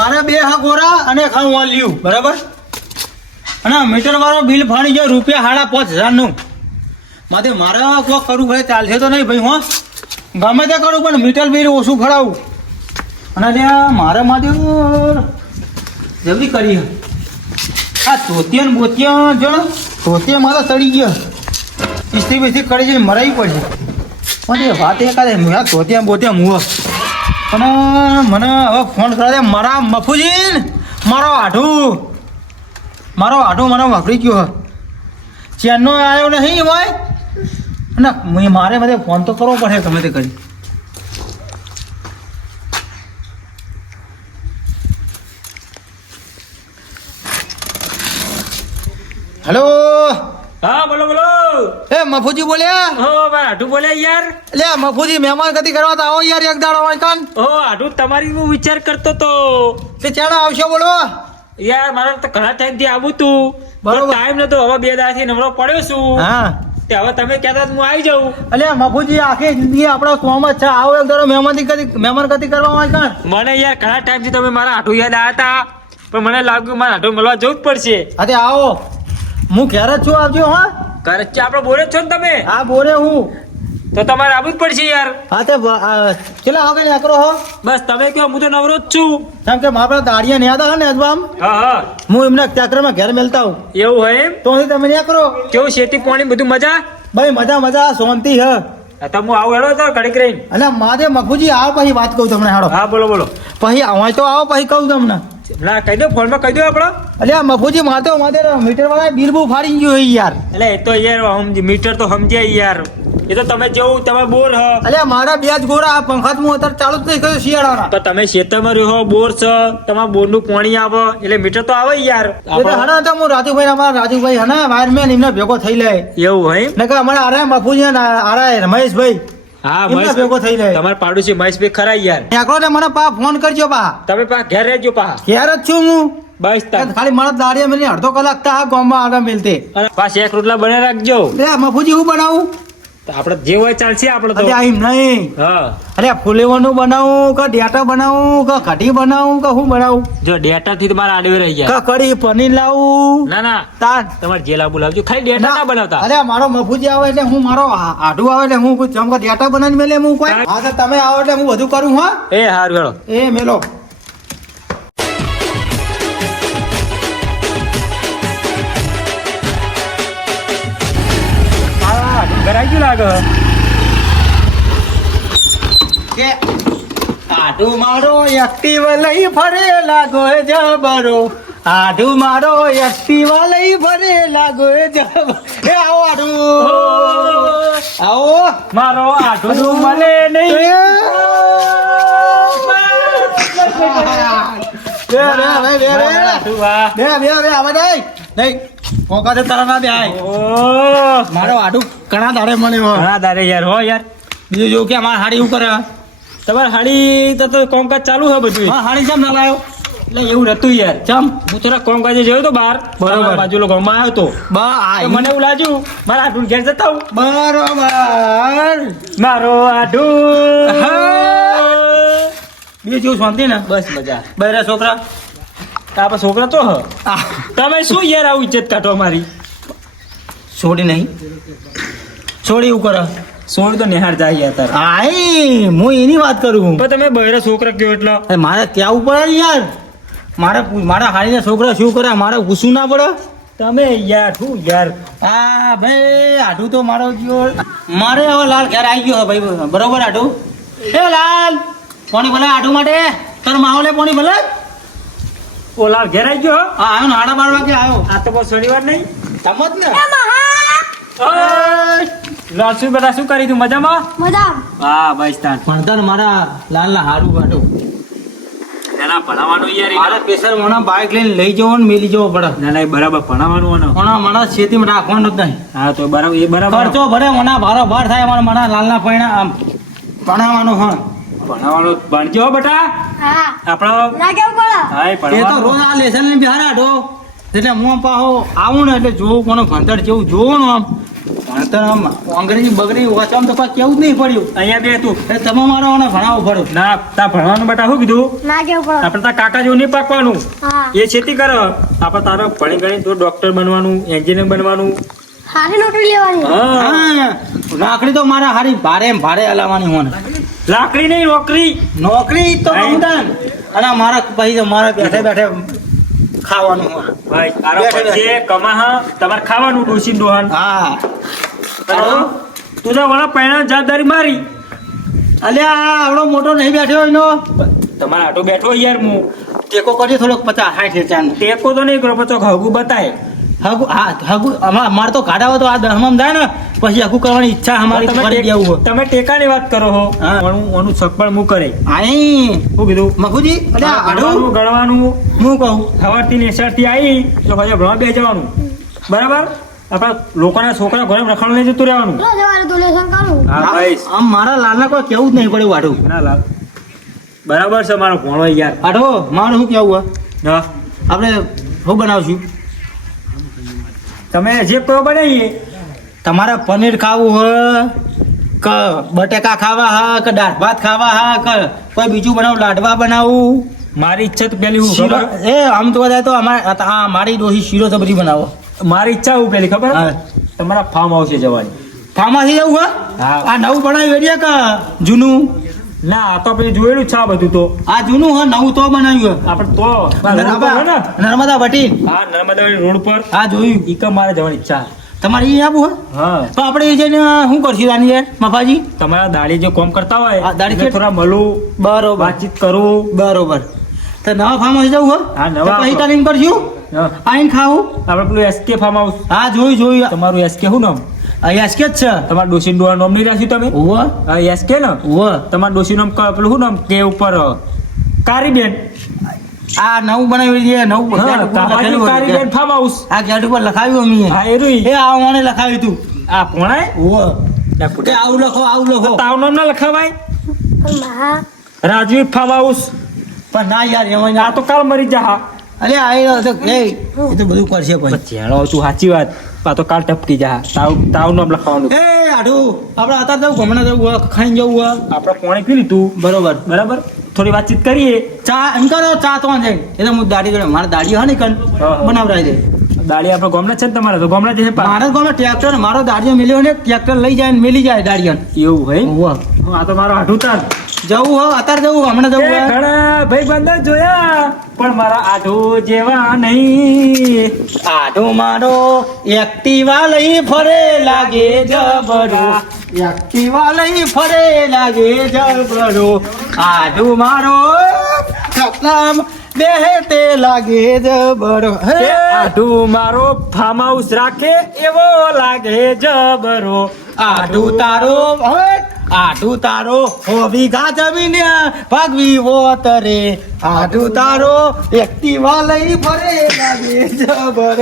મારે 2 હા ગોરા અને ખાવું આ લ્યું બરાબર. અને મીટર વાળો બિલ ફાણી જાય ₹5,500 નું. મારે કોઈ કરવું ભાઈ ચાલશે તો નહીં ભાઈ. હો ગમે તે કરું પણ મીટર બિલ ઓછું ફળાવું. અને ત્યાં મારે માટે જલ્દી કરી આ ધોતિયા ને બોતિયા જો ધોતિયા મારા ચડી ગયા. ઇસ્ત્રી બિસ્ત્રી કરી જઈને મરાવી પડશે. પણ એ વાત એ કાઢે મેં ધોતિયા બોતિયા મુવા. અને મને હવે ફોન કરે મારા મફુજી મારો આઢું મને વાપરી ગયો. ચેનનો આવ્યો નહીં ભાઈ. ના મારે બધે ફોન તો કરવો પડે ગમે તે કરી. હેલો. હા બોલો બોલો. એ મફુજી બોલ્યા? હો ભાઈ આટું બોલે યાર. એટલે મફુજી મહેમાન ગતિ કરવા તો આવો યાર એક દાડો હોય કાન. હો આટું તમારી હું વિચાર કરતો તો તે ચાલો આવશો બોલો. યાર મારે તો ઘણા ટાઈમ થી આવું તું બરોબર. ટાઈમ નતો. હવે 2 દાડાથી નવરો પડ્યો છું. હા તે હવે તમે કહેતા હું આવી જાઉં. એટલે મફુજી આખી જિંદગી આપણો કોમ જ છે. આવો એક દાડો મહેમાન ગતિ કરવા હોય કાન. મને યાર ઘણા ટાઈમ થી તમે મારા આટું યાદ આવ્યા હતા પણ મને લાગ્યું મારા આટું મળવા જવું જ પડશે. હા આવો હું ઘેર જ છું. આવજો. હા ઘરે જ આપણે બોલે છો ને તમે હા બોરે હું તો તમારે આવવું જ પડશે યાર. હા તે ચલા આગળ નીકળો હો. બસ તમે કહો હું તો નવરો જ છું. કેમ કે મારા દાડિયા ન્યાદા હે ને અજબામ હા હા હું એમના ત્યાકરમાં ઘેર મેલતા હું. એવું હોય એમ. તો તમે નીકળો. કેવું શેતી પાણી બધું મજા? ભાઈ મજા શાંતિ હે. તો હું આવું હેડો તો ઘડીક રહીને. અને મારે મફુજી આવો પછી વાત કહું તમને. હાડો હા બોલો બોલો. પછી હોય તો આવો પછી કહું તમને. ના કહી દો ફોનમાં કહી દો આપણો. અલ્યા મફુજી મારે મીટર વાળા બિલ બહુ ફાડી ગયું હોય યાર. એટલે એ તો યાર મીટર તો સમજ્યા યાર. એ તો તમે જેવું તમે બોર હ અલ્યા મારા 2 જ ગોરા આ પંખાત હું અત્યારે ચાલુ જ નહીં કર્યું શિયાળાના. તો તમે ખેતરમાં રહ્યો બોર છે તમારા બોર નું પાણી આવે એટલે મીટર તો આવે યાર. એટલે હણા તો હું રાજુભાઈ અમારા રાજુભાઈ હના વાયરમેન એમને ભેગો થઈ લે. એવું હોય ને કે અમારા આરા મફુજી આરા રમેશભાઈ હા એમના ભેગો થઈ લે. તમારા પાડોશી મહેશભાઈ ખરા યાર. નીકળો ને મને પા ફોન કરજો પા. તમે પા ઘેર રહેજો પા. ઘેર જ છું હું. બસ ખાલી મારા દાડિયા મેલી અડધો કલાક તા ગામમાં આડા મેલતે. અને પાછ એક રોટલા બને રાખજો. લે મફુજી હું બનાવું? તો આપણે જે હોય ચાલશે આપણે તો. અરે એમ નહીં. હા અરે ફુલેવાનું બનાવું કે ડેટા બનાવું કે કઢી બનાવું કે હું બનાવું? જો ડેટા થી તમારા આડવે રહી કે જાય. કઢી પનીર લાવું? ના તાર તમારે જે લાવવું લાવજો ખાલી ડેટા ના બનાવતા. અરે મારો મફુજી આવે એટલે હું મારો આઢું આવે એટલે હું ચમકા ડેટા બનાવી મેલે હું કોઈ. હા તો તમે આવો એટલે હું બધું કરું. હા એ હારું હેડો. એ મેલો. ઘરાઈ ગયું લાગે. કે આઢું મારો એક્ટિવ લઈ ફરે લાગો જબરો. આઢું મારો એક્ટિવ લઈ ફરે લાગો જબરો. એ આવો આઢું આવો. મારો આઠું મળે નહીં. મારો આઢું ઘણા દાડે મળ્યો. ઘણા દાડે યાર હો યાર. બીજું જો કે અમારે હાડી શું કરે? તમારે હાડી તો કામકાજ ચાલુ છે બધું. હા હાડી કેમ ના લાવ્યો? એટલે એવું નતું યાર. ચમ હું થોડા કામકાજે જોયો તો બહાર. બરોબર. બાજુ ગામમાં આવ્યો તો મને એવું લાગ્યું મારા આઠું ઘેર જતા હું. બરોબર. મારો આઠું. બીજું જેવું શાંતિ ને? બસ મજા. બૈરા છોકરા આપણા છોકરા તો હ. તમે શું યાર આવું ઇજ્જત કાઢો મારી? છોડી નહીં છોડી એવું કરે. સોળ તો નિહાર જાય યાર તાર. આઈ હું એની વાત કરું. પણ તમે બહેરા છોકરા કયો એટલે અરે મારે ત્યાં ઉપર યાર મારા હાડીના છોકરા શું કરે મારે પૂછવું ના પડે? તમે યાર શું યાર. હા ભાઈ આઢું તો મારો ગયો. મારે હવે લાલ ઘેર આવી ગયો ભાઈ. બરોબર આઢું? એ લાલ પાણી ભલે આઢું માટે તાર માહોલે પાણી ભલે. ઓલા ઘેર આવી ગયો. હા આવ્યો ને 12:30 વાગે આવ્યો. આ તો બસ શનિવાર નહીં. સમજ ને. લાસુ બેટા શું કરી તું મજામાં? મજા. હા બસ તાર. ભણતર મારા લાલના હારું કાઢું. પેલા ભણાવવાનું યાર. મારે સ્પેશિયલ મને બાઇક લઈને લઈ જવો ને મેલી જવો પડે. ના ના એ બરાબર ભણાવવાનું ને. પણ મને ખેતીમાં રાખવાનું જ નહીં. હા તો બરાબર એ બરાબર. ખર્ચો ભરે મને ભારો ભાર થાય મને લાલના પૈણા આમ ભણાવવાનો હા. ભણાવવાનું ભણજો હો બેટા. હા. આપણો ના કેવું પડે? હા એ એ તો ભણવાનું. રોજ આ લેસન લઈને બિહાર આઢો એટલે હું પાહો આવું ને એટલે જોવું કોનો ભણતર જેવું જોવું ને આમ ભણતર આમ અંગ્રેજી બગડી વાંચવામાં તો કોઈ કેવું જ નહીં પડ્યું. અહીંયા બે તું એ તમે મારો આને ભણાવો પડો. ના તા ભણવાનું બેટા શું કીધું ના કેવું પડે આપણે તાર કાકા જેવું નહીં પાકવાનું હા એ ખેતી કર આપણે તારે ભણી ગણી તો ડોક્ટર બનવાનું એન્જિનિયર બનવાનું હારી નોટરી લેવાની હા હા, લાકડી તો મારે હારી ભારે એમ ભારે હલાવવાની હોય ને. લાકડી નહીં નોકરી નોકરી તો ગમતા ને. અને મારા પછી તો મારે બેઠે બેઠે ખાવાનું હોય. ભાઈ તારો બેઠે બેઠે. પૈસે કમાહા તમારે ખાવાનું ડોસી ડોહન હા તું તો વળા પૈણા જવાબદારી મારી અલ્યા આ આવડો મોટો નહીં બેઠો એનો તમારા આટો બેઠો યાર હું ટેકો કરજો થોડોક 50-60 ટેકો તો નહીં કરો પછી હગું બતાય હગુ હા હગુ અમારે તો કાઢાવો તો આ દહમાં થાય ને પછી હગુ કરવાની ઈચ્છા અમારી ફરી જવું હોય. તમે ટેકાની વાત કરો હો હા. ઓનું સગપણ હું કરે આઈ શું કીધું મખુજી અલ્યા આડું ગણવાનું હું કહું સવારથી નેસરથી આવી તો પછી ભણવા બે જવાનું બરાબર આપણા લોકોના છોકરા ઘરે રખડ લઈ જતું રહેવાનું લો જવાનું તો લેસન કરું હા ભાઈ આમ મારા લાલના કોઈ કેવું જ નહીં પડ્યું આડું. ના લાલ બરાબર છે મારો ભણો યાર આડો મારું શું કેવું હોય હા આપણે શું બનાવશું તમે જે કહો બનાવીએ તમારે પનીર ખાવું હોય કે બટેકા ખાવા હા કે દાળ ભાત ખાવા હા કે કોઈ બીજું બનાવું લાડવા બનાવું મારી ઈચ્છા તો પેલી હું શીરો ખબર એ આમ તો બધા તો અમારે મારી ડોહી શીરો સબ્જી બનાવો. મારી ઈચ્છા હું પેલી ખબર હા. તમારા ફાર્મ હાઉસે જવાની ફાર્માસી જવું હોય હા. આ નવું બનાવ્યું વેડિયા કે જૂનું ના આ તો આપણે જોયેલું જ છે આ બધું તો આ જૂનું હોય નવું તો બનાવ્યું આપણે તો હોય રોડ પર હોય ને નર્મદા વટીલ હા નર્મદા રોડ પર હા જોયું ઈકમ મારે જવાની ઈચ્છા તમારે એ આપવું હોય હા તો આપણે એ જઈને શું કરશું આની યાર મફાજી તમારા દાડી જે કોમ કરતા હોય હા, દાઢી એટલે કે- થોડા મળું બરોબર વાતચીત કરું બરોબર તો નવા ફાર્માસી જવું હોય હા, નવા તો પછી તાલીમ કરશું હા. આઈને ખાવું આપણે પેલું એસકે ફાર્મ હાઉસ હા જોયું તમારું એસકે શું નામ અહીંયા જ કે જ છે તમારા ડોસી ડોહા નામ નહીં રાખ્યું તમે ઓવા હા એસકે ને ઓવા તમારા ડોસી નામ પેલું શું નામ કે ઉપર કારીબેન આ નવું બનાવ્યું છે નવું હા, ગેટ ઉપર કારીબેન લખાવ્યું કારીબેન હતું. ફાર્મ હાઉસ આ ગેટ ઉપર લખાવ્યું અમે હા એ રહ્યું એ આ મને લખાવ્યું તું આ પોણાય ઓવા ના કે ફૂટા. આવું લખો આવું લખો તાવ નામ ના લખાવાય હા રાજવીર ફાર્મ હાઉસ પણ ના યાર એમાં આ તો કાલ મરી જા અરે આ એ તો બધું કરશે પછી ચેણો તું સાચી વાત આ તો કાલ ટપકી જા તાવ તાવ નામ લખાવાનું એ આઢું આપણે અત્યારે જવું હમણાં જવું હોય ખાઈને જવું હોય આપણે પોણે પી લીધું બરોબર બરાબર થોડી વાતચીત કરીએ ચા એમ કરો ચા તો વાંધે નહીં. એટલે હું દાઢી જોડે મારે દાઢી હોય ને કન હા. બનાવડાવી દે દાડી આપણે ગામના છે ને તમારે તો ગામના જશે પા મારે ગામમાં ટ્રેક્ટર મારો દાઢીઓ મેલ્યો ને ટ્રેક્ટર લઈ જાય ને મેલી જાય દાઢીઓ એવું ભાઈ હોવા આ તો મારો હાડું તાર જવું હોય અત્યારે જવું હમણાં જવું હોય ઘણા ભાઈ બંધા જોયા પણ મારા આઢું જેવા નહીં આઢો મારો એક્ટિવા લઈ ફરે લાગે જબરો એક્ટિવા લઈ ફરે લાગે જબરો આઢો મારો ખતમ બેહતે લાગે જબરો હે આઢું મારો ફાર્મ હાઉસ રાખે એવો લાગે જબરો આઢું તારો આઢું તારો હો વીઘા જમીન ભાગવી વોતરે આઢું તારો એક્ટિવા લઈ ફરે લાગે જબર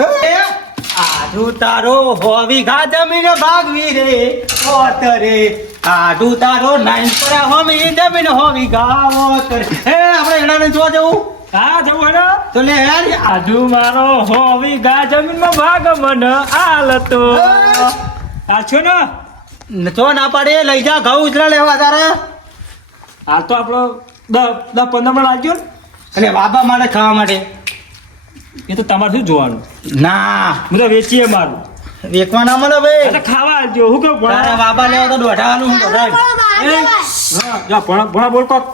આઢું તારો હો વીઘા જમીન ભાગવી રે વોતરે આઢું તારો નાઈન પર હોમી જમીન હો વીઘા વોતરે હે આપણે એનાને જોવા જવું હા જવું હેડો તો લે યાર આઢું મારો હોવી ગા જમીનમાં ભાગ મન આલતો આ છો ને તો ના પાડે લઈ જા ઘઉં ઉજળા લેવા તારા હાલ તો આપણો 10-15 મિનિટ લાગ્યો ને અને બાબા માટે ખાવા માટે એ તો તમારે શું જોવાનું ના હું તો વેચીએ મારું વેકવા ના મળે ભાઈ એટલે ખાવા આવજો હું કેવું તારા ભણા બાબા લેવા તો દોઢાવાનું હું દોઢાય હા જા ભણા બોલ કોક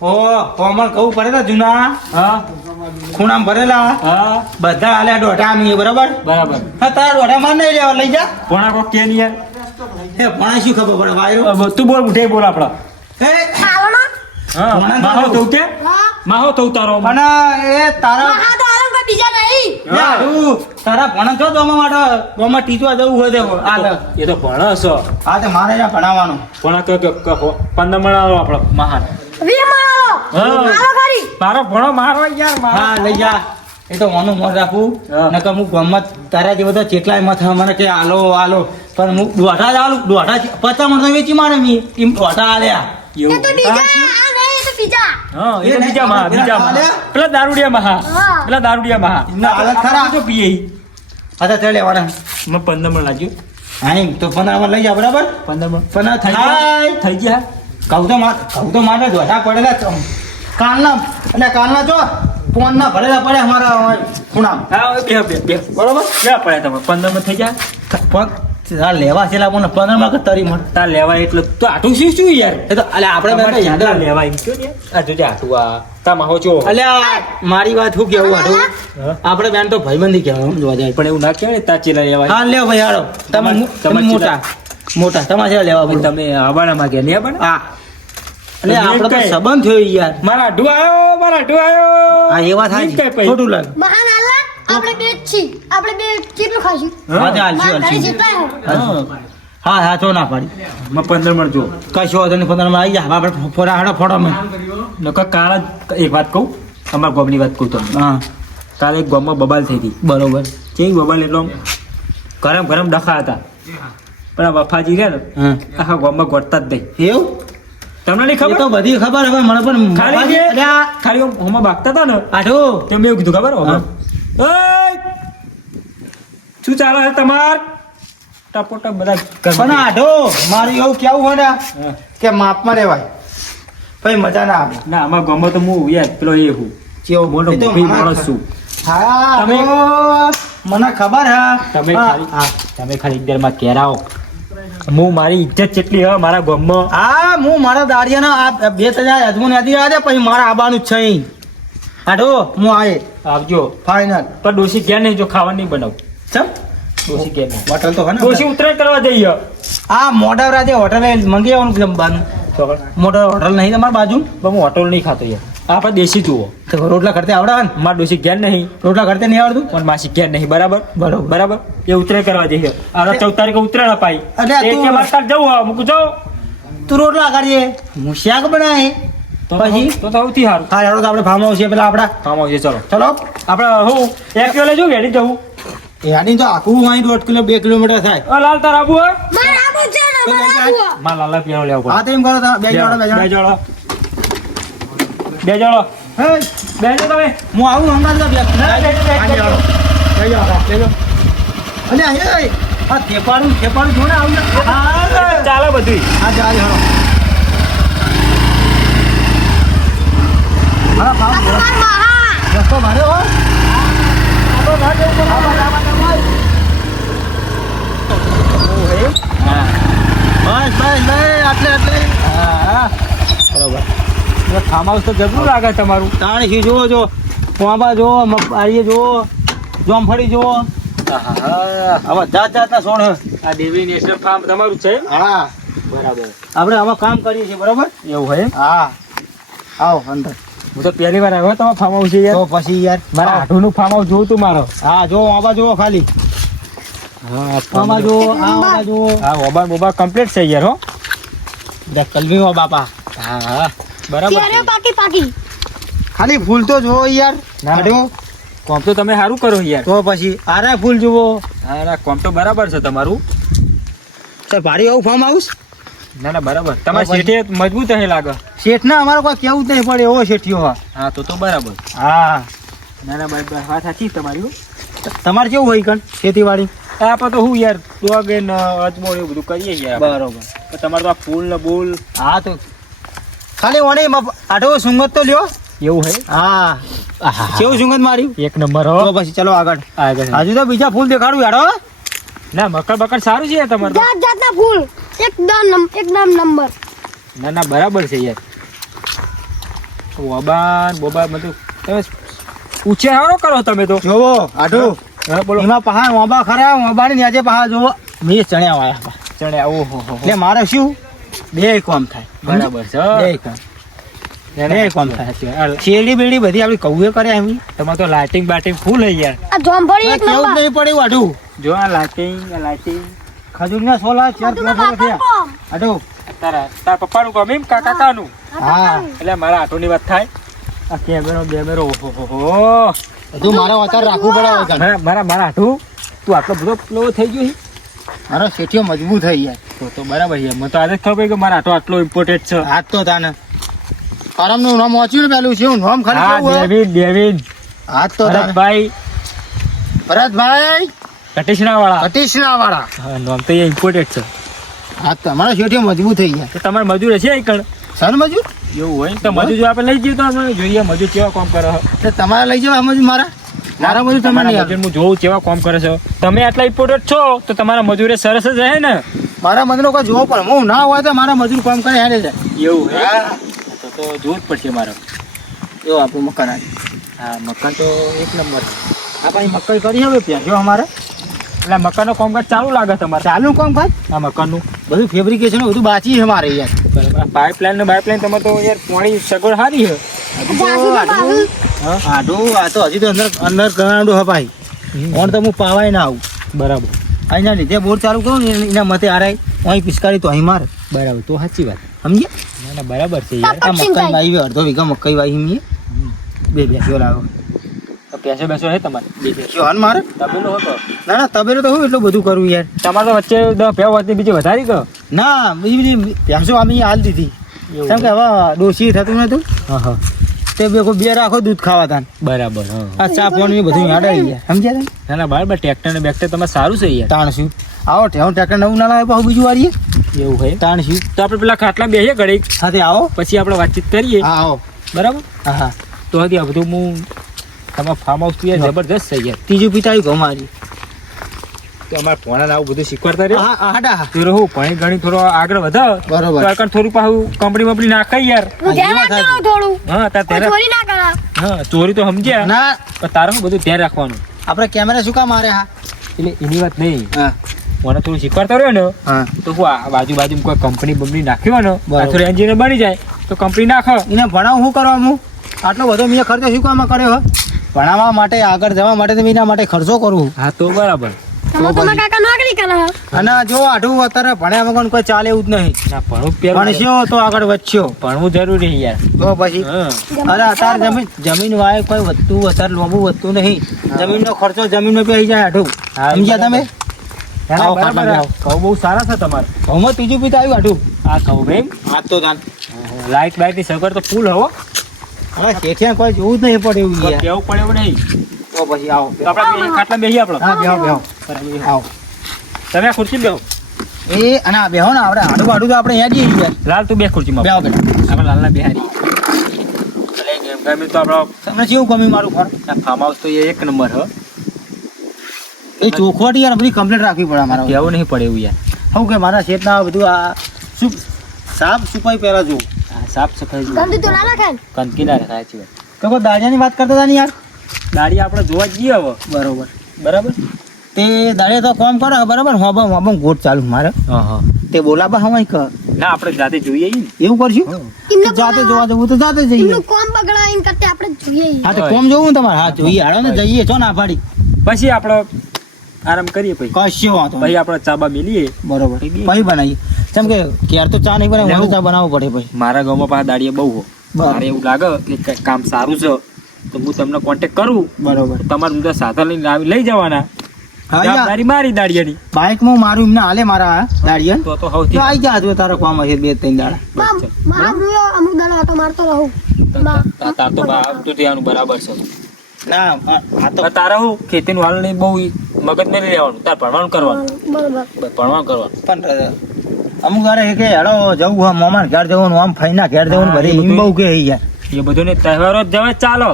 હો કોમળ કહું પડે ને જૂના હા ખૂણામાં ભરેલા હા બધા આલ્યા દોઢા મી બરાબર બરાબર હા તારા દોઢા માં નહીં લેવા લઈ જા ભણા કોક કે નહીં હે ભણા શું ખબર પડે વાયરો યાર તું બોલ ઉઠે બોલ આપડા હે ખાવાનો હા ભણા માહો તો તો કે હા માહો તો ઉતારો પણ એ તારા હા તો આલમ કોઈ બીજા નહીં યારું, તારા ભણા છો તો માટે ગોમાં ટીચવા જવું હોય તો આ લે. એ તો ભણા છો આ તો મારે ત્યાં ભણાવવાનું ભણા કે 15 મિનિટ આવો આપણો મહાન વીમાળો હા. આલો કરી મારો ભણો મારો યાર મારો હા લઈ જા એ તો મોનું મોન રાખું હા. નકર હું ગમત તારા જેવો તો ચેટલાય મત મને કે આલો આલો પણ હું દોઢા જ આલું દોઢા 50 મણ વેચી મારે મી એમ દોઢા આલ્યા એ તો બીજા આ નહીં એ તો બીજા હા એ તો એ બીજા મહા બીજા મહા પેલા પેલા દારૂડિયા મહા હા. પેલા દારૂડિયા મહા એમના હાલત ખરા. જો પીએ અચ્છા ચાલ લેવાના મેં 15 મિનિટ લાગ્યું હા એમ તો 15 લઈ જા બરાબર 15 15 થાય થઈ ગયા કહું તો મારે ધોધા પડેલા કાલના જો ફોન ના ભરેલા પડે અમારા ખૂણા હા બે બરોબર ક્યાં પડ્યા તમે 15 માં થઈ ગયા લેવા છે 15 માં તરી મળ તાર લેવા એટલે તો આટું શું યાર એ તો અલે આપણે તમારે યાદ યાદ લેવા એમ કયો ને આ જોજે આટું આ તા માહો છો અલ્યા મારી વાત શું કેવું આઠું હા. આપણે બેન તો ભાઈબંધી કહેવાનું જોવા જાય પણ એવું ના કહેવાય તા ચેલા લેવા હા લ્યો ભાઈ હાલો તમે તમે મોટા તમારે છે લેવા ભાઈ તમે આબાના માં ગયા ને આબાના હા એટલે આપણે તો કઈ? સંબંધ થયો યાર મારા આઢું આવ્યો હા એ વાત ઈ કઈ થાય પઈ? ખોટું લાગે મહાન આલા આપણે બે જ છીએ આપણે બે કેટલું ખાશું હા તે હાલશું, મારા ઘરે હાલશું. જેટલા હે. હા ચો ના પાડી માં 15 માં જો કશો વાંધો નહીં 15 માં આવી જા આપણે ફોડા હાડો ફોડો મેં નકર કાલ જ એક વાત કહું અમારા ગામની વાત કહું તમને હા કાલે એક ગામમાં બબાલ થઈ હતી બરોબર કેવી બબાલ એટલે આમ ગરમ ડખા હતા પણ આ વફાજી રહ્યા ને હા આખા ગામમાં ગોઠતા જ નહીં એવું તમને નહીં એ તો ખબર બધી ખબર હવે મને પણ ખાલી બાજી- બે- અલ્યા, ખાલી આમ હોમાં બાગતા હતા ને આઠું તેમ એવું કીધું ખબર હા. ઓય! શું ચાલે છે તમાર ટપોટપ બધા પણ આઠું મારું એવું કેવું હોય ને હા. કે માપમાં રહેવાય પછી મજા ના આવે ના અમારા ગામમાં તો હું યાર પેલો એ હું કેવો મોટો એ તો મોટી મને માણસ છું હા તમે- તો મને ખબર હા તમે હા, ખાલી હા. તમે ખાલી એકદરમાં કેરાઓ હું મારી ઇજ્જત કેટલી હે મારા ગામમાં હા હું મારા દાડિયાના આ 2000 અજમુન યાદી આવે પછી મારા આબાનું જ છે અહીં. આઠો હું આયે આવજો ફાઇનલ પણ ડોસી ગયા નહીં જો ખાવા નહીં બનાવ ચમ ડોસી ગયા નહીં હોટલ તો ડોસી ખને ઉતરાય કરવા જઈએ આ મોટા રાજે હોટલે મંગી આવવાનું જમવાનું ચોકડ મોટા હોટલ નહીં તમારી બાજુ પણ હું હોટલ નહીં ખાતો યાર આપણે દેશી જુઓ તો રોટલા કરતે આવડે ને મારા ડોસી ગયા નહીં રોટલા કરતે નહીં આવડતું પણ માસી ગયા નહીં બરાબર બરોબર. બરાબર એ ઉતરાય કરવા જઈએ આ 14 તારીખે ઉતરાય અપાઈ અલ્યા, તું- કે મારે તાર જવું હોય મૂકું જાઉં તું રોટલા કરીએ હું શાક બનાવે પછી તો સૌથી સારું હા હેડો તો આપણે ફાર્મ હાઉસ છે પેલા આપડા કામ આવશે ચલો ચલો આપણે હું એક કિલો લેજો વેડી જવું યાની તો આખું અહીં 1.5 કિલો 2 કિલોમીટર થાય ઓ લાલ તાર આબુ હોય મારે આબુ છે ને તો મારે કઈ આબુ હે. માર લાલા પીવાનો લેવો હા તો એમ કરો તો બે જણો બે જણો જણો બે જણો હે બે જણો તમે હું આવું હમણાં જ બે અલ્યા હે આ થેપાડું જો ને આવું હા ચાલે બધું હા ચાલ હળો હા આ ફાર્મ તો માર મહા રસ્તો મારે હો આબો ભાગે ઉપર આબા બસ આટલે હા બરોબર ફાર્મ હાઉસ તો જબરું લાગે તમારું તાણી જુઓ જો કોંબા જુઓ મગફળી જુઓ જોમફળી જુઓ હવે જાતના છોડ હે. આ દેવી નેશનલ ફાર્મ તમારું છે હા બરાબર આપણે આમાં કામ કરીએ છીએ બરોબર એવું હોય એમ? હા આવો અંદર હું તો પહેલી વાર આવ્યો તમારા ફાર્મ હાઉસ તો યાર પછી યાર મારા આઠુનું ફાર્મ હાઉસ જોવું તું મારો હા જો આવા જુઓ ખાલી આમાં જુઓ આમાં જુઓ હા ઓબા બોબા કમ્પ્લીટ છે યાર હો કલમીઓ બાપા હા હા બરાબર ત્યારે પાકી પાકી ખાલી ફૂલ તો જુઓ યાર ના. કાઢ્યો કોમ તો તમે સારું કરો યાર તો પછી આરે ફૂલ જુઓ હા ના કોમ તો બરાબર છે તમારું સર ભારી આવું ફાર્મ હાઉસ ના ના બરાબર તમારે પછી- શેઠે મજબૂત હે લાગે શેઠ ના અમારે કોઈ કેવું જ નહીં પડે એવો શેઠિયો હા હા તો બરાબર હા ના ના બરાબર વાત સાચી તમારી હો. તમારે કેવું હોય કણ ખેતીવાડી આપણે તો હું યાર ડોગ ને અજમો એવું બધું કરીએ યાર આપણે. બરોબર તો તમારે તો આ ફૂલ ને બૂલ હા તો ખાલી ઓણી આઠો સુંગત તો લ્યો એવું હે હા કેવું સુંગત માર્યું એક નંબર હો તો પછી ચલો આગળ આગળ હજુ તો બીજા ફૂલ દેખાડું યાર હો. ના મકર બકર સારું છે યાર તમારે તો. જાત જાતના ફૂલ એકદમ નંબર ના ના બરાબર છે યાર બોબા બોબા બધું તમે ઉછેર હારો કરો તમે તો જોવો આઠું હા બોલો એમાં પહાડ વાંબા ખરા વાંબાની નીચે પહાડ જોવો મેં ચણ્યા વાયા ચણે ઓહો હો એટલે મારે શું બે કામ થાય બરાબર છે બે કામ બે કામ થાય તમારે શેરડી બેરડી બધી આપડી કૌએ કરે એમ તો લાઇટિંગ બાટિંગ ફૂલ હે યાર આ જોંભળી એક કેવું જ નંબર નહીં પડે એવું આઠું જો આ લાઇટિંગ ખજૂરના સોલા ચાર તમારા કિલો થયા બાપા કોમ. આઠું તાર પપ્પાનું કામ એમ કાકાનું હા એટલે મારા આટોની વાત થાય આ કેમેરો બેમેરો ઓહો હો બધું મારે વધારે રાખવું પડે હવે કાન. મારા આટું તું આટલો બધો પેલો થઈ ગયો છે? મારો શેઠિયો મજબૂત થઈ યાર તો બરાબર છે મને તો આજે જ ખબર પડી કે મારા આટો આટલો ઇમ્પોર્ટેન્ટ છે હાથ તો તાને કરમનું નામ વાંચ્યું ને પેલું છે હું નામ ખાલી હા કેવું હોય? ડેવિડ હાથ તો તાને ભરતભાઈ ભરતભાઈ કટેશના વાળા કટીશના વાળા. હા નામ તો એ ઇમ્પોર્ટેડ છે. હા તમારા શેઠિયો મજબૂત થઈ ગયા. તો તમારે મજૂર છે એ કણ સર મજૂર એવું હોય ને તો મજૂર જો આપણે લઈ જઈએ તો આપણે જોઈએ મજૂર કેવા કામ કરે છે. એટલે તમારે લઈ જાવ મજૂર મારા મજૂર તમે તમારા નહીં મજૂર હું જોઉં કેવા કામ કરે છે. તમે આટલા ઇમ્પોર્ટેડ છો તો તમારા મજૂરે સરસ જ રહે ને. મારા મજૂરો કોઈ જોવો પણ હું ના હોય તો મારા મજૂર કામ કરે હેડે છે. એવું હા તો જોવું જ પડશે મારે. જો આપણું મકાન આવી. હા મકાન તો એક નંબર. આ ભાઈ મકાઈ કરી હવે પ્યાજો અમારે એટલે મકાનનું કામકાજ ચાલુ લાગે તમારે. ચાલુ કામ ભાઈ આ મકાનનું બધું ફેબ્રિકેશન બધું બાકી છે મારે યાર. પાઇપલાઇન ને બાઇપલાઇન તમારે તો યાર પાણી સગવડ સારી છે. આડું આ તો હજી તો અંદર કરવાનું હા ભાઈ. ઓન તો હું પાવાય ના આવું. બરાબર અહીંના લીધે બોર ચાલુ કરું ને એના મતે આરાય અહીં પિચકારી તો અહીં મારે બરાબર તો સાચી વાત. સમજ્યા? ના ના બરાબર છે યાર. આ મકાઈ વાવી અડધો વીઘા મકાઈ વાવી મીએ બે બેસ્યો લાવો તો પૈસો બેસો છે તમારે બે શું હાલ મારે તબેલો હતો. ના ના તબેલો તો હું એટલું બધું કરું યાર. તમારે તો વચ્ચે 10 ભેવ હતી બીજી વધારી ગયો. ના બીજી ભેંસો અમે હાલ દીધી કેમ કે હવે ડોસી થતું નતું હા હા તે બે રાખો દૂધ ખાવા તાન બરાબર. હા આ ચા પાણી બધું હાડાઈ ગયા સમજ્યા તમે? ના ના બરાબર ટ્રેક્ટર ને બેક્ટર તમારે સારું છે યાર. તાણ શું આવો ઠેવું ટ્રેક્ટર નવું ના લાવે પાછું બીજું વાળીએ એવું હોય તાણ શું તો આપણે પેલા ખાટલા બેસીએ ઘડીક સાથે આવો પછી આપણે વાતચીત કરીએ. હા આવો બરાબર હા હા તો હજી આ બધું હું તમારા ફાર્મ હાઉસ યાર જબરદસ્ત છે યાર. ત્રીજું પિતાયું ઘઉં મારી તો અમારે ભોણાને આવું બધું શીખવાડતા રહે. હા હા હાડા તો રહું ભણી ગણી થોડો આગળ વધાવ બરોબર. તો આગળ થોડું પાછું કંપની બંપની નાખાય યાર. હું ધ્યાન રાખજો થોડું હા તાર કોઈ ત્યારે ચોરી ના કરા. હા ચોરી તો સમજ્યા ના પણ તારે શું બધું ધ્યાન રાખવાનું. આપણે કેમેરા શું કામ મારે હા એટલે એની વાત નહીં હા મને થોડું શીખવાડતા રહ્યો ને હા તો હું આ બાજુમાં કોઈ કંપની બંપની નાખ્યો ને બરાબર. આ થોડું એન્જિનિયર બની જાય તો કંપની નાખો. એને ભણાવું શું કરવાનું આટલો બધો મેં ખર્ચો શું કામ કર્યો હો ભણાવવા માટે આગળ જવા માટે તો મેં એના માટે ખર્ચો કરું હા તો બરાબર. તમે તમારા કાકા નોકરી કરે. અને જો આઢું અત્યારે ભણ્યા વગર કોઈ ચાલે એવું જ નહીં ના ભણવું પેલું ભણશ્યો તો આગળ વધ્યો ભણવું જરૂરી યાર. તો પછી હા અરે અત્યારે જમીન વાય કોઈ વધતું અત્યારે લોબું વધતું નહીં જમીનનો ખર્ચો જમીનનો પે જાય આઢું હા, સમજ્યા તમે ના, આવો બરાબર. ખાટલા આવો. ઘઉં બહુ સારા છે તમારે. ઘઉંમાં ત્રીજું પીતા આવ્યું આઢું આ ઘઉં ભાઈ આ તો જાણ લાઈટ બાઈટની સગવડ તો ફૂલ હવો. હવે શેઠિયા કોઈ જોવું જ નહીં પડે એવું યાર કેવું પડે એવું નહીં. તો પછી આવો તો આપણે બે ખાટલા બેસી આપણે. હા બેહો બેહો આવો તમે આ ખુરશી બેહો. એ અને આ બેહો ને આપણે આડું આડું તો આપણે અહીંયા જઈએ યાર લાલ તું બે ખુરશીમાં બેહો બેટા આપણે લાલના બેહારી. એટલે ગમે તો આપણો તમને કેવું ગમ્યું મારું ફોન ફાર્મ હાઉસ તો એ એક નંબર હ. એ ચોખવટ યાર બધી કમ્પ્લીટ રાખવી પડે અમારા કેવું નહીં પડે એવું યાર. શું કે મારા શેઠના બધું આ શું સાફ સફાઈ પહેલા જુઓ આ સાફ સફાઈ ગંદુ તો ના નાખાય ને. ગંદકી ના રખાય છે. તો કોઈ દાડિયાની વાત કરતા હતા ને યાર દાડી આપણે જોવા જ જઈએ હવે. બરોબર બરાબર. તે દાડિયા તો કામ કરે બરાબર હોબમ ગોટ ચાલુ મારે હા હા તે બોલાબા હવાય કે ના આપણે જાતે જોઈએ ને. એવું કરશું એમને જાતે જોવા જવું તો જાતે જઈએ એમનું કોમ બગડાવીને કરતે આપણે જોઈએ. હા તો કોમ જોવું તમારે હા જોઈએ હાડો ને જઈએ છો ના પાડી પછી આપણે આરામ કરીએ પછી કશો વાંધો નહીં. પછી આપણે ચાબા મેલીએ. બરોબર પછી બનાવીએ કેમ કે ક્યાર તો ચા નહીં બનાવે ચા બનાવવું પડે પછી મારા ગામમાં પાછા દાડીએ બહુ હો. બરાબર. મારે એવું લાગે કે કંઈક કામ સારું છે તો હું તમને કોન્ટેક કરું. બરોબર તમારે બધા સાધન લઈને લઈ જવાના. હા યાર જવાબદારી મારી દાડિયાની. બાઇકમાં મારું એમને હાલે મારા દાડિયા તો તો સૌથી આવી જા જો તારો કામ હશે 2-3 દાડા મારા મુયો અમુક દાડો આટો મારતો રહું. તાર તો તું ત્યાંનું બરાબર છે. ના આ તો તારે હું ખેતીનું હાલ નહીં બહુ મગજ નહીં લેવાનું. તાર ભણવાનું કરવાનું. બરોબર. ભણવાનું કરવાનું. પણ અમુક વારે કે હેડો જવું હોય મોમાન ઘેર જવાનું આમ ફઈના ઘેર જવાનું હા, ભરી એ એમ બધું. બહુ કે યાર એ બધું ને તહેવારો જ જવા ચાલો.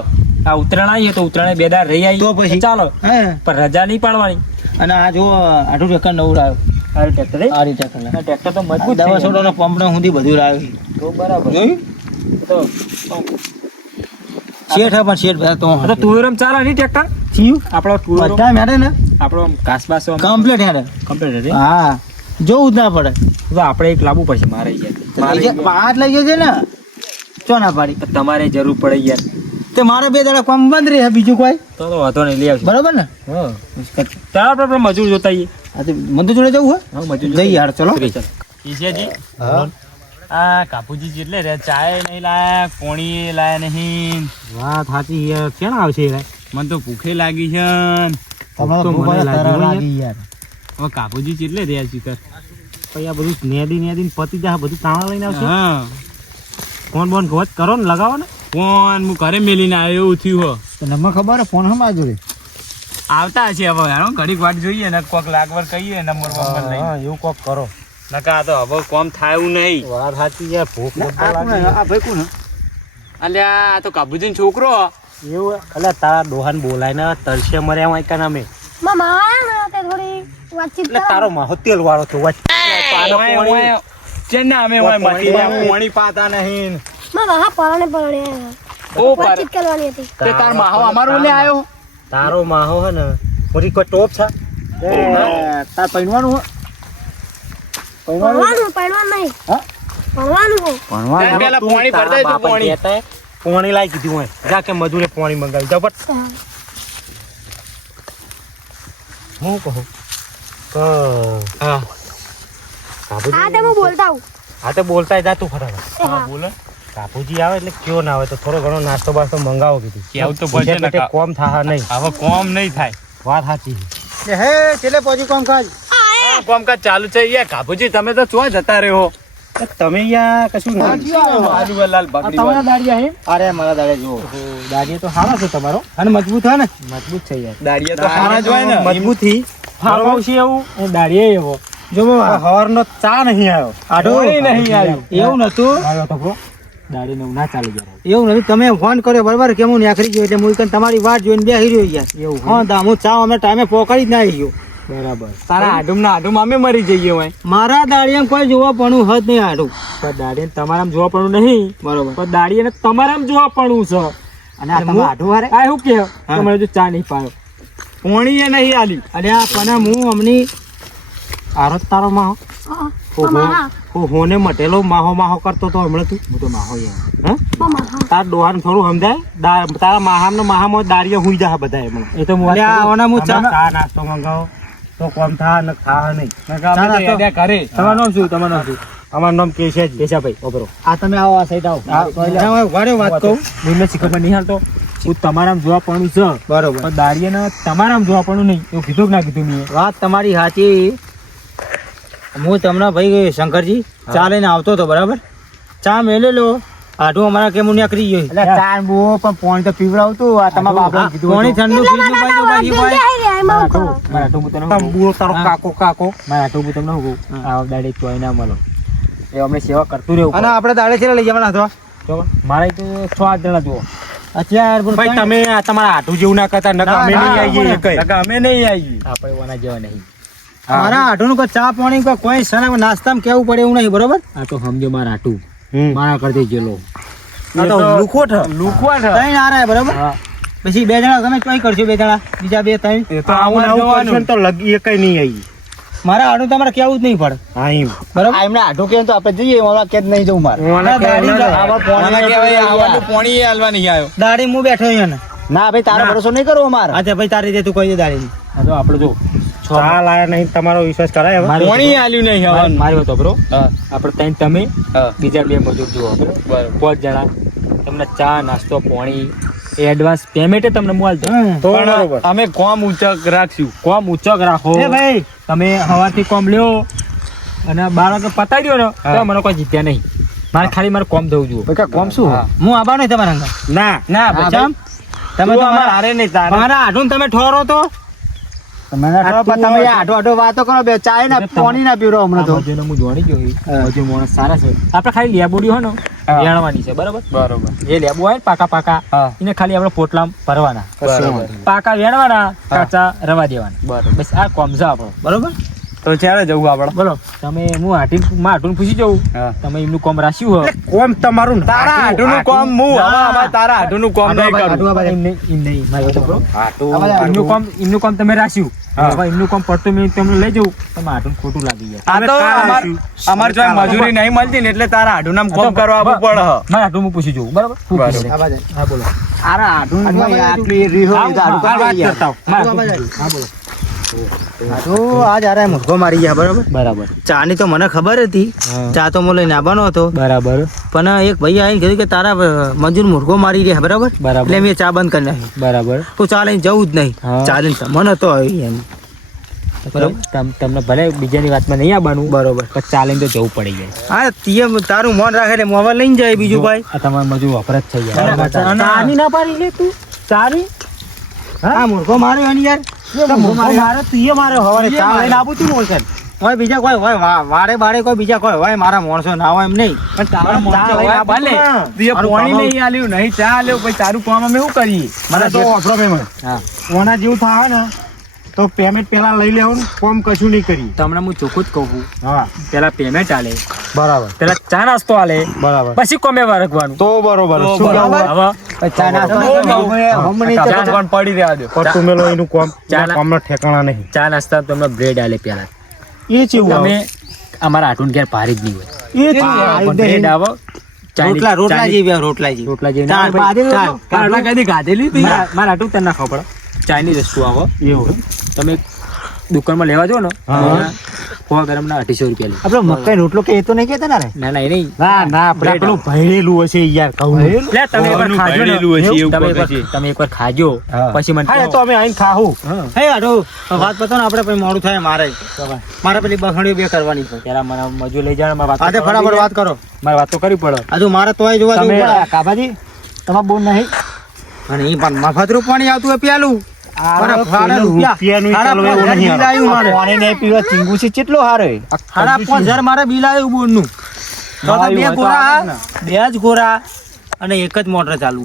આ ઉત્તરાયણ આવીએ તો ઉત્તરાયણ 2 દાડા રહી આવીએ તો પછી. ચાલો. હે પણ રજા નહીં પાડવાની. અને આ જો આટલું ટ્રેક્ટર નવું લાવ્યો આ ટ્રેક્ટર આ રીતે ટ્રેક્ટર ટ્રેક્ટર તો મજબૂત દવા છે. સોડાનો પંપ ને સુધી બધું લાવ્યું તો બરાબર. જોયું તો શેઠ હે પણ શેઠ બધા તો તો તુવેરમ ચાલે નહીં ટ્રેક્ટર. થયું આપણો તુવેરો બધા મેડે ને આપણો ઘાસ બાસ કમ્પ્લીટ હેડે કમ્પ્લીટ હતી. હા જોવું જ ના પડે તો આપણે એક લાવવું પડશે મારે યાર. હાથ લઈ જજે ને ચો ના પાડી તો તમારે જરૂર પડે યાર. તે મારે 2 દાડા કામ બંધ રહે બીજું કોઈ તો વાંધો નહીં લઈ આવશું. બરોબર ને હા ચાલો આપણે મજૂર જોતા આવીએ. હા તો મંદુ જોડે જવું હોય હા મજૂર જઈએ યાર ચલો ઈશિયાજી હા આ કાપુજી જેટલે રે ચાય નહીં લાયા પોણી લાયા નહીં. વાત સાચી યાર કેણ આવશે યાર મને તો ભૂખે લાગી છે. તમારો તો મને ભૂખ લાગ્યું લાગી યાર હવે કાપુજી જેટલે રહ્યા છે કર. પછી આ બધું નેદી પતી જાય બધું તાણા લઈને આવશે હા ફોન બોન ગોત કરો ને લગાવો ને ફોન હું ઘરે મેલીને આવ્યો એવું થયું હો. તો નંબર ખબર હે ફોન હમ આજુ રે આવતા છે હવે યાર ઘડીક વાટ જોઈએ ને કોક લાગવર કહીએ નંબર બંબર લઈ હા એવું કોક કરો નકા તો હવે કોમ થાય એવું નહીં વાત સાચી યાર ભૂખ આ ભાઈ કોણ અલ્યા આ તો કાબુજી છોકરો એવું એટલે તારા ડોહાને બોલાય ને તરસે મર્યા હોય કે નામે મામા આયા ને તે થોડી વાતચીત એટલે કરો. તારો માહો તેલ વાળો છો ચેન્ના અમે હોય મતી પાણી પાતા નહીં મામા હા પરણે ઓ પર વાતચીત કરવાની હતી. તે તાર માહો અમારો લે આયો તારો માહો હે ને મોરી કોઈ ટોપ છે તાર પૈણવાનું હો ભણવાનું નહીં હા? ભણવાનું હો. તાર પેલા પાણી ભરતા તું પાણી પાણી લાવી કીધું હોય જા કે મજૂરે પાણી મંગાવી જાવ બટ હા. હું કહું હા કાબુજી હા તે હું બોલતા હું હા તો બોલતા જા તું ફટાફટ એ હા. બોલો કાબુજી આવે એટલે કયો ના આવે તો થોડો ઘણો નાસ્તો બાસ્તો મંગાવો કીધું કેવું તો પડશે ને પેટે કા. કોમ થાહા નહીં હવે કોમ નહીં થાય વાત સાચી હે ચેલે પહોંચી કોમ કાજ આ કોમકાજ ચાલુ છે યાર કાબુજી તમે તો ચો જતા રહ્યો તમે યા કશું ના આજુલાલ બગડી તમારા દાડિયા હે અરે મારા દાડે જુઓ દાડીએ તો સારો છે તમારો અને મજબૂત હે ને મજબૂત છે યાર દાડિયા તો સારા જ હોય ને મજબૂત થી હાવ છે એવું એ દાડિયા એવો જો હવારનો ચા નહીં આવ્યો આડો પાણી નહીં આવ્યું. એવું નતું આવ્યો તો બ્રો દાડીને હું ના ચાલી ગયા એવું નથી તમે ફોન કર્યો બરાબર કે હું નેખરી ગયો એટલે હું કઈ તમારી વાટ જોઈને બેહી રહ્યો યાર એવું હા દા હું ચા અમે ટાઈમે પોકાડી જ ના આવી ગયો બરાબર તારા આડુમ ના આડુમ અમે મરી જઈએ હોય મારા દાડિયામાં કોઈ જોવા પણ હદ નહીં આડું પણ દાડીને તમારામાં જોવા પડવું નહીં બરોબર પણ દાડીને તમારામાં જોવા પડવું છે અને આ તમે આડું હારે આ શું કે તમારે જો ચા નહીં પાયો પોણી એ નહીં આલી અને આ પણ હું અમની આરો જ તારો માહો હા. હું મામા હા. હોને મટેલો માહો માહો કરતો તો હમણાં તું હું તો માહો યાર હા મામા હા. તાર ડોહાને થોડું સમજાય તારા માહામાં દાડીએ હુઈ જા બધા હમણાં એ તો અલે આ ઓના હું ચા ચા નાસ્તો મંગાવો તો કોમ થા ન થા નહીં નકા અમે તો યાદ્યા કરે તમારું નામ શું તમારું નામ શું અમારું નામ કેશિયાજી કેશાભાઈ ઓબરો આ તમે આવો આ સાઈડ આવો વારે વાત કહું મને ખબર નહીં હાલતો હું તમારામાં જોવા પડવું છે બરોબર પણ દાડીને તમારામાં જોવા પડવું નહીં એવું કીધું કે ના કીધું મેં વાત તમારી સાચી હું તમને ભાઈ શંકરજી ચા લઈને આવતો હતો બરાબર ચા મેલેલો આઢું અમારા કેમ નીકળી ગયો એટલે ચા બો પણ પાણી તો પીવડાવતું આ તમારા બાપા કીધું પાણી ઠંડુ કેટલા ફ્રીજનું પાણી તો મારા પાછી દાદા ભાઈ. બેન બેહી રહ્યા, એમાં હું કરું? મારા ટુબુ તને બુઓ તારો કાકો કાકો મારા ટુબુ તમને હું કહું આ દાડે ચોય ના મળો એ અમને સેવા કરતું રહેવું અને આપણે દાડે છે લઈ જવાના હતો તો મારા તો 6 જણા જુઓ અત્યાર ભાઈ તમે આ તમારા આટું જેવું ના કરતા નકા અમે નહીં આવીએ એકય. નકા અમે નહીં આવીએ આપણે ઓના જેવા નહીં મારા આઢું કોઈ ચા પાણી કોઈ સણા નાસ્તામાં કેવું પડે એવું નહીં બરોબર આ તો સમજો મારા આટું મારા કરતી ગયેલો આ તો લુખોટ લુકવા છે ત્રણ આ રહ્યા બરોબર હા પછી બે જણા તમે ચોઈ કરશો બે જણા બીજા બે ત્રણ એ તો આવું આવું કરશો જવાનું ને તો લગી એકય નહીં આવી મારા આઢું તમારે કેવું જ નહીં પડે હા એમ બરોબર એમને આઢું કેવું તો આપણે જઈએ એમાં કે નહીં જવું મારે ઓના દાડી કહેવાય મને કહેવાય આવવાનું પોણી એ હાલવા નહીં આવ્યો દાડી હું બેઠો અહીંયા ના ભાઈ તારો ભરોસો નહીં કરવો અમારે હા ભાઈ તારી રીતે તું કહી દે દાડી આ તો આપણે જો ચા લાયા નહીં તમારો વિશ્વાસ કરાય હવે પોણી એ હાલ્યું નહીં આવવાનું મારી વાત બરો હા આપણે ત્રણ તમે હા બીજા બે મજૂર જુઓ બરોબર 5 જણા તમને ચા નાસ્તો પાણી એ એડવાન્સ પેમેન્ટ તમને મોલ દો તો પણ બરોબર અમે કોમ ઊંચક રાખશું કોમ ઊંચક રાખો એ ભાઈ તમે હવારથી કોમ લ્યો અને 12 વાગે પતાવી દો ને તો મને કોઈ જીત્યા નહીં મારે ખાલી મારે કોમ થવું જોઈએ ભાઈ કોમ શું હા. હું આબા નહીં તમારા અંગા ના ના હા, બચામ તમે તું તો અમારે હારે નહીં તારે મારા આઢું તમે ઠોરો તો તમે આઢો આઢો વાતો કરો બે ચાય ના પાણી ના પીવડો હમણાં તો મજૂરને હું જોણી ગયો મજૂર માણસ સારા છે આપણે ખાલી લેબોડી હોય ને હા. વેણવાની છે બરાબર બરોબર જે લેબુ હોય ને પાકા પાકા હા એને ખાલી આપણે પોટલામાં ભરવાના બરોબર પાકા વેણવાના કાચા રવા દેવાના બરોબર બસ આ કોમ છે આપણો બરોબર તો ચાલે જવું આપણે બોલો તમે હું હાટું પૂછી જવું હા તમે એમનું કોમ રાખ્યું હોય કોમ તમારું તારા હાડુનું કોમ હું હવે અમારે તારા હાડુનું કોમ નહીં કરું એમનું કામ તમે રાખ્યું હા. હવે એમનું કામ પડતું મેં તમને લઈ જવું તમે હાટું ખોટું લાગી જાય આ તો અમાર જો મજૂરી નહીં મળતી ને એટલે તારા હાડું કોમ કરવા આવવું પડે હ. મારે હાટું હું પૂછી જવું બરાબર શું બરાબર. પૂછે? આબા જાય. હા બોલો આરા આઢું આટલી રીહો હા, આઢું હા, વાત કરી કરતા હો. મારે હાટું આબા પૂછ્યું. હા બોલો આઢું આજ આરે મુર્ગો મારી ગયા બરોબર બરાબર ચા ની તો મને ખબર હતી હા. ચા તો હું લઈને આવવાનો હતો બરાબર પણ એક ભાઈ આવીને કીધું કે તારા મજૂર મુર્ગો મારી રહ્યા બરાબર બરાબર. એટલે મેં ચા બંધ કરી નાખી બરાબર હું ચા લઈને જવું જ નહીં હા. ચા લઈને મને તો આવી એમ બરાબર. તમને ભલે બીજાની વાતમાં નહીં આવવાનું બરોબર પણ ચાલીને તો જવું પડી જાય હા તીએ તારું મોન રાખે એટલે મોબાઈલ લઈને જાય બીજું ભાઈ આ તમારા મજૂર વપરાશ થઈ બરાબર. જાય ચાની ના પાડી લે તું ચાની હા મુર્ગો માર્યો ને યાર મારે તું મારે હવારે ચા લઈને આવું તું મોસન હોય બીજા કોઈ હોય વારે બારે કોઈ બીજા કોઈ હોય મારા માણસો ના હોય એમ નહીં પણ તારા માણસો હોય ભલે. તું એ મારું પાણી કામ નહીં આલ્યું, નહીં ચા આલ્યો, પછી તારું કામ અમે શું કરીએ? મને તો ઓફરો પેમેન્ટ હા. ઓના જેવું થાય ને તો પેમેન્ટ પેલા લઈ લેવાનું કોમ કશું નહીં કરી તમને હું ચોખ્ખું જ કહું છું. હા પેલા પેમેન્ટ આલે, બરાબર પેલા ચા નાસ્તો આલે, બરાબર પછી કોમે વરખવાનું. તો બરોબર તો શું બરાબર. કહેવું? હવે ચા નાસ્તો હમણાં ચા નાસ્તો પડી રહ્યા દો. પટ્ટું મેલો એનું કોમ ચા ના- કોમનો ઠેકાણા નહીં ચા નાસ્તા તમને બ્રેડ આલે પેલા. એ ચેવું તમે આવે? અમારા આટુન ઘેર ભારી જ નહીં હોય. એ ચેવું આવે? બ્રેડ આવો, રોટલા રોટલા જેવી રોટલા જેવી રોટલા જેવી ચાલ, ના ભાઈ. ચાલ. રોટલા કદી ગાધેલી હતી? મારા આટું તને ના ખબર પડે. ચાઇનીઝ વસ્તુ આવો, એવું તમે દુકાનમાં લેવા જો ને હા. 100 ગ્રામ ના 250 રૂપિયા લે. આપડે મકાઈ રોટલો કે એ તો નહીં કેતા ને ના ના એ નહીં. ના ના આપડે Bread પેલું ભરેલું હશે યાર કહું લે તમે એકવાર ખાજો ને. તમે એકવાર ખાજો હા. પછી મને હા એ કહો. તો અમે આઈને ખાવું હા. હે આડો વાત પતો ને આપણે પછી મોડું થાય મારે મારે પેલી બખણીઓ બે કરવાની છે પેલા મને મજૂર લઈ જાણ મારે આજે ફટાફટ વાત કરો મારે વાત તો કરવી પડે. હજુ મારે તોય જોવા જવું તમે પડે. કાબાજી તમાર બોન નહીં અને એ પણ મફતરું પાણી આવતું હોય પેલું આ સાડા રૂપિયાનું સાડા ચાલુ એવું પાંચ નહીં બિલ આવ્યું મારે. પાણી નહીં પીવા ચીંગુ છે કેટલો હારો એ. સાડા 5000 મારે બિલ આવ્યું બોર્ડનું. તો તો બે ગોરા બે જ ગોરા અને એક જ મોટર ચાલુ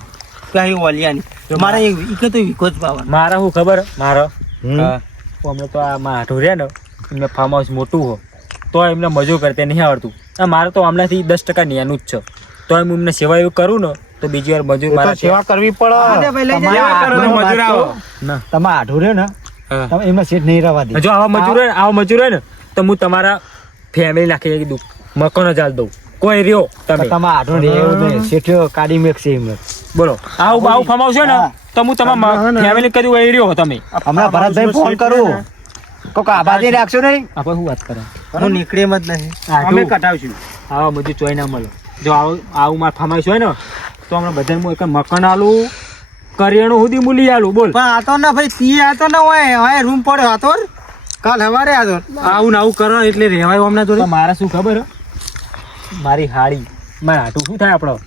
કઈ ઓલિયાની મારે એક તો વીકો જ પાવર મારે શું ખબર મારે હમ. અમને તો આ માઠું રહે ને એમને ફાર્મ હાઉસ મોટું હો તો એમને મજૂર કરતે નહીં આવડતું. અને મારે તો હમણાંથી 10% નેનું જ છે. તો હું એમને સેવા એવું કરું ને તો બીજી વાર મજૂર એ તો મારા સેવા કરવી પડે ભાઈ લઈ તમારે જાય. આટલું મજૂર આવો. ના તમે આઢું રહ્યો ને હા. તમે એમને સેટ નહીં રહેવા દે જો આવા મજૂર હોય ને, આવા મજૂર હોય ને તો હું તમારા ફેમિલી નાખી કીધું મકાનો ચાલ દઉં કોઈ રહ્યો તમે તમે આઢું રહે એવું નહીં શેઠિયો કાઢી મેકશે એમને બોલો આવું આવું ફાર્મ હાઉસ છે ને તો હું તમારા ફેમિલી કદી વહી રહ્યો તમે. હમણાં ભરતભાઈ ફોન કરું કોક આબાદી રાખશો નહીં આપણે શું વાત કરે હું નીકળી એમ જ નહીં આટલું. અમે કટાવશું આવા મજૂર ચોઈ ના મળે. જો આવું આવું મારા ફાર્મ હાઉસ હોય ને તો હમણાં બધાને હું એક મકાન આલું કરિયાણું સુધી મૂલી આલું બોલ. પણ આ તો ના ભાઈ તી આ તો ના હોય રૂમ પડ્યો આ તો કાલ હવારે આ તો આવું ને આવું કરો એટલે રહેવાય હમણાં તો જોડે મારે શું ખબર હે? મારી હાડી મારા હાટું શું થાય આપણો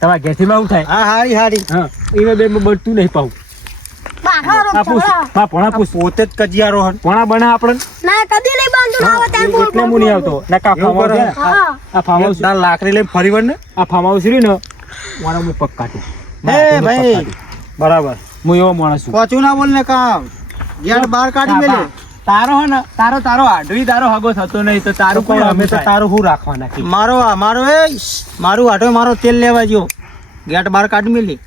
તમારા ઘેરથી માં શું થાય? હા હારી હારી હા એને બે બળતું નહીં પાવું. બાખા રોગ આ પૂછ છોકરા. માં પોણા પૂછ પોતે જ કજિયારો હન પોણા બના આપણે ના કદી નહીં બાંધું ના આવે ત્યાં બોલ, એટલે બોલ, હું નહીં બોલ, આવતો ના કા ફાર્મ હાઉસ છે ને, હા આ ફાર્મ હાઉસ તાર લાકડી લઈને ફરી વળ ને આ ફાર્મ હાઉસ રહ્યું ને વાળા હું પગ કાઢું. હે ભાઈ બરાબર હું એવો માણસ છું. પોચું ના બોલ ને કામ ગેટ બહાર કાઢી મેલે તારો હે ને તારો આઢવી તારો હગો થતો નહીં તો તારું કોઈ અમે તો તારું શું રાખવાના કે મારો મારું આટો મારો તેલ લેવા જો ગેટ બહાર કાઢી મેલી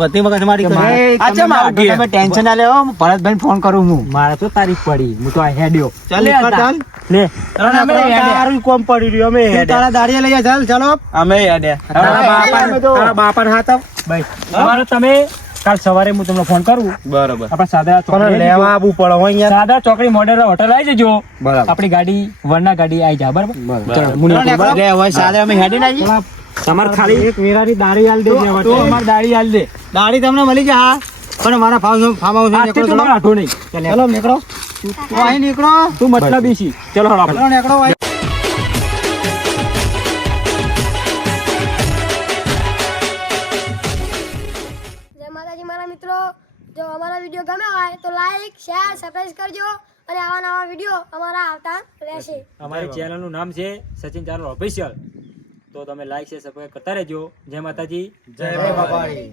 બધી વખત મારી કરી. આ ચમ આવું ઘેર? તમે ટેન્શન ના લેવો ભરતભાઈ ફોન કરું હું મારે તો તારીખ પડી હું તો આ હેડ્યો ચાલ લે નીકળ ચાલ. લે અમે તારું કોમ પડી રહ્યું અમે તું તારા દાડિયા લઈ જા ચાલ ચાલો અમે હેડ્યા તારા બાપા હાથ આપ ભાઈ તમારે તમે કાલ સવારે હું તમને ફોન કરું બરાબર આપણે સાદા પણ ચોકડી લેવા આવવું પડે હોય યાર સાદા ચોકડી મોડેલ હોટલ આવી જજો બરાબર આપણી ગાડી વરના ગાડી આવી જા બરાબર બરાબર. ચલો, હું નીકળું, બરાબર? લે હોય સાદે અમે હેડી ના જઈએ. તમારે ખાલી એક વેરાની દારૂ આલ દેજે હવે તો અમારે દાડી આલ દે દાડી તમને મળી જાય હા પણ મારા ફાર્મ હાઉસ આજથી તું મારે આઠું નહીં ચલો નીકળો તું અહીં નીકળો તું મતલબ છી ચલો હળો આપણે. ચલો નીકળો અહીં. જય માતાજી મારા મિત્રો, જો અમારા વિડીયો ગમ્યો હોય તો લાઈક શેર સબસ્ક્રાઇબ કરજો અને આવા નવા વિડીયો અમારા આવતા રહેશે. અમારી ચેનલનું નામ છે સચિન ચારોલ ઓફિશિયલ. તો તમે લાઈક છે સબસ્ક્રાઇબ કરતા રહેજો. જય માતાજી જય બાબાજી.